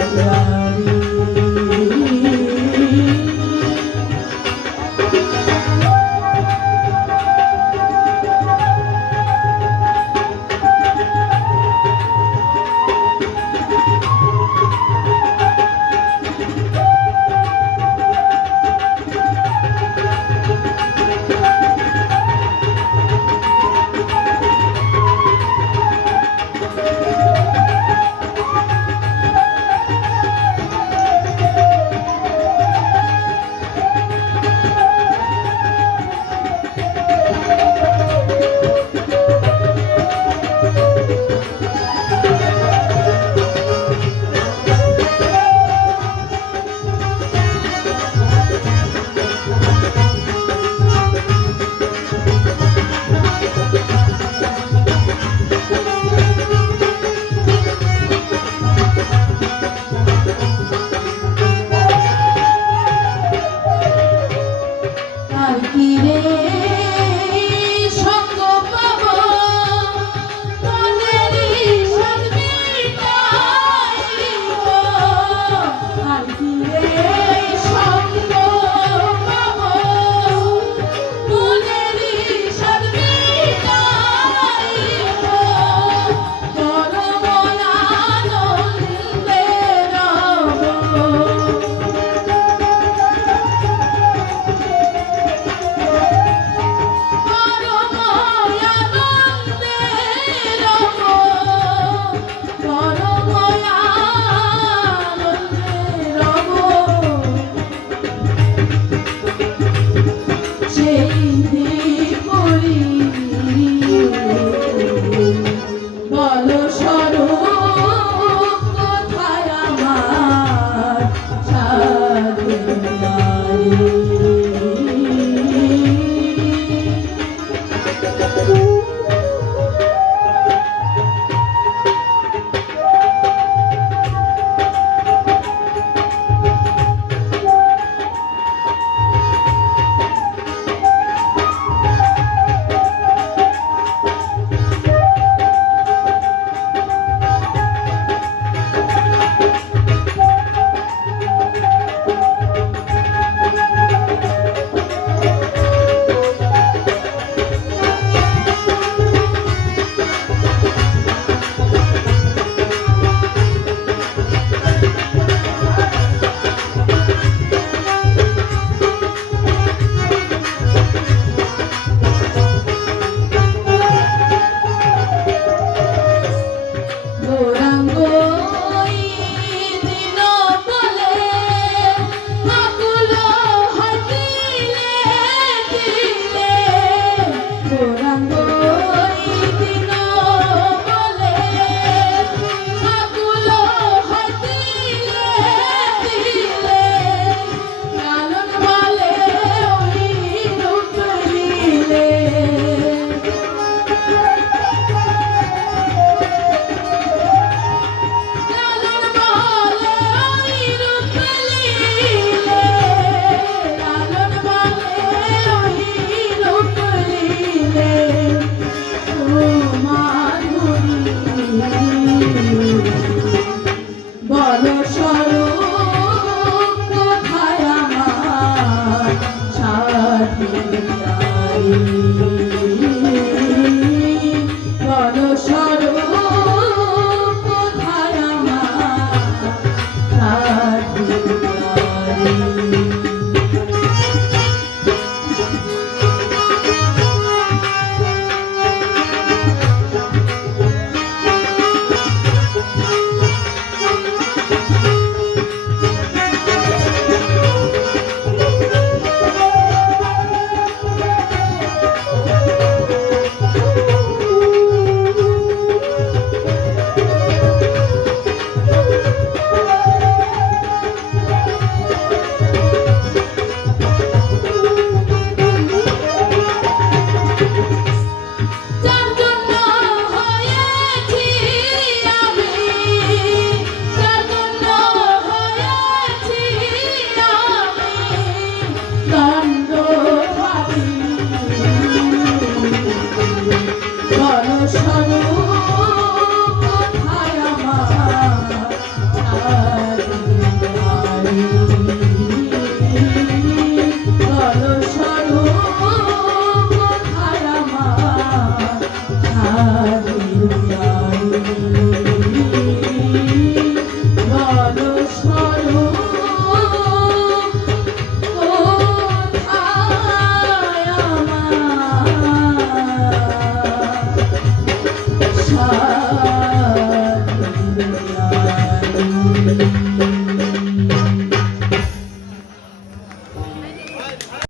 আর Hallelujah.